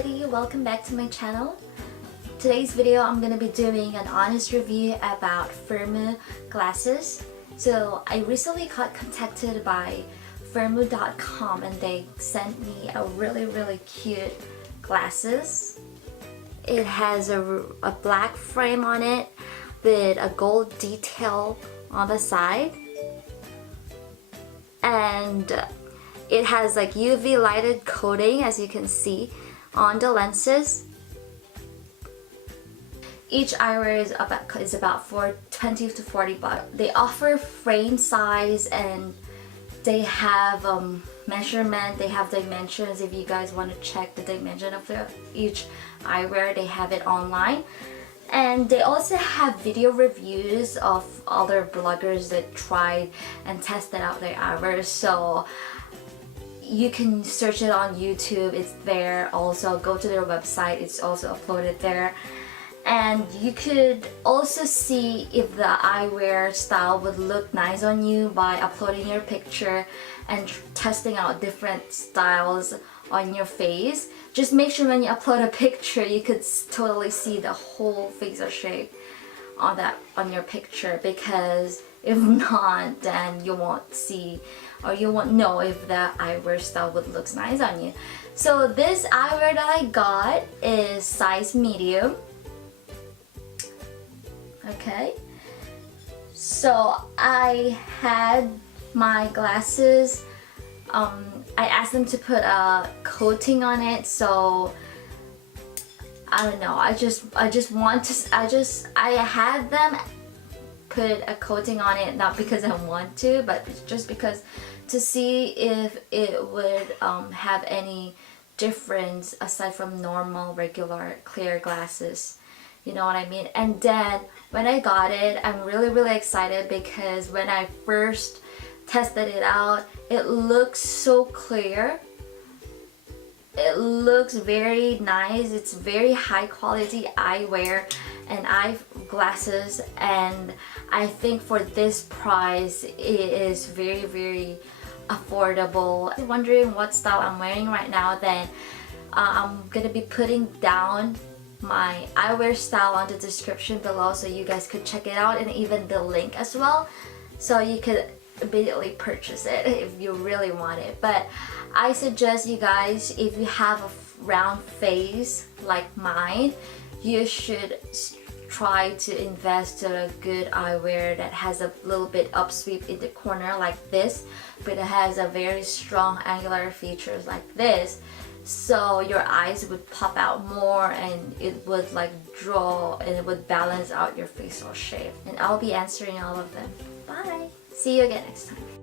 everybody, welcome back to my channel. Today's video I'm gonna be doing an honest review about Firmoo glasses. So I recently got contacted by Firmoo.com and they sent me a really cute glasses. It has a black frame on it with a gold detail on the side, and it has like UV lighted coating, as you can see, on the lenses. Each eyewear is about for 20 to 40 bucks. They offer frame size and they have measurement, they have dimensions. If you guys want to check the dimension of each eyewear, they have it online. And they also have video reviews of other bloggers that tried and tested out their eyewear. So you can search it on YouTube, it's there. Also go to their website, it's also uploaded there. And you could also see if the eyewear style would look nice on you by uploading your picture and testing out different styles on your face. Just make sure when you upload a picture you could totally see the whole facial shape on your picture, because if not, then you won't see or you won't know if the eyewear style would look nice on you. So this eyewear that I got is size medium. Okay, so I had my glasses, I asked them to put a coating on it, so I don't know, I had them put a coating on it, not because I want to, but just because to see if it would have any difference aside from normal regular clear glasses. You know what I mean? And then when I got it, I'm really excited because when I first tested it out, it looks so clear. It looks very nice. It's very high quality eyewear and eyeglasses, and I think for this price it is very affordable. If you're wondering what style I'm wearing right now, then I'm gonna be putting down my eyewear style on the description below so you guys could check it out, and even the link as well, so you could immediately purchase it if you really want it. But I suggest you guys, if you have a round face like mine, you should try to invest in a good eyewear that has a little bit upsweep in the corner like this, but it has a very strong angular features like this, so your eyes would pop out more and it would like draw and it would balance out your facial shape. And I'll be answering all of them. Bye! See you again next time.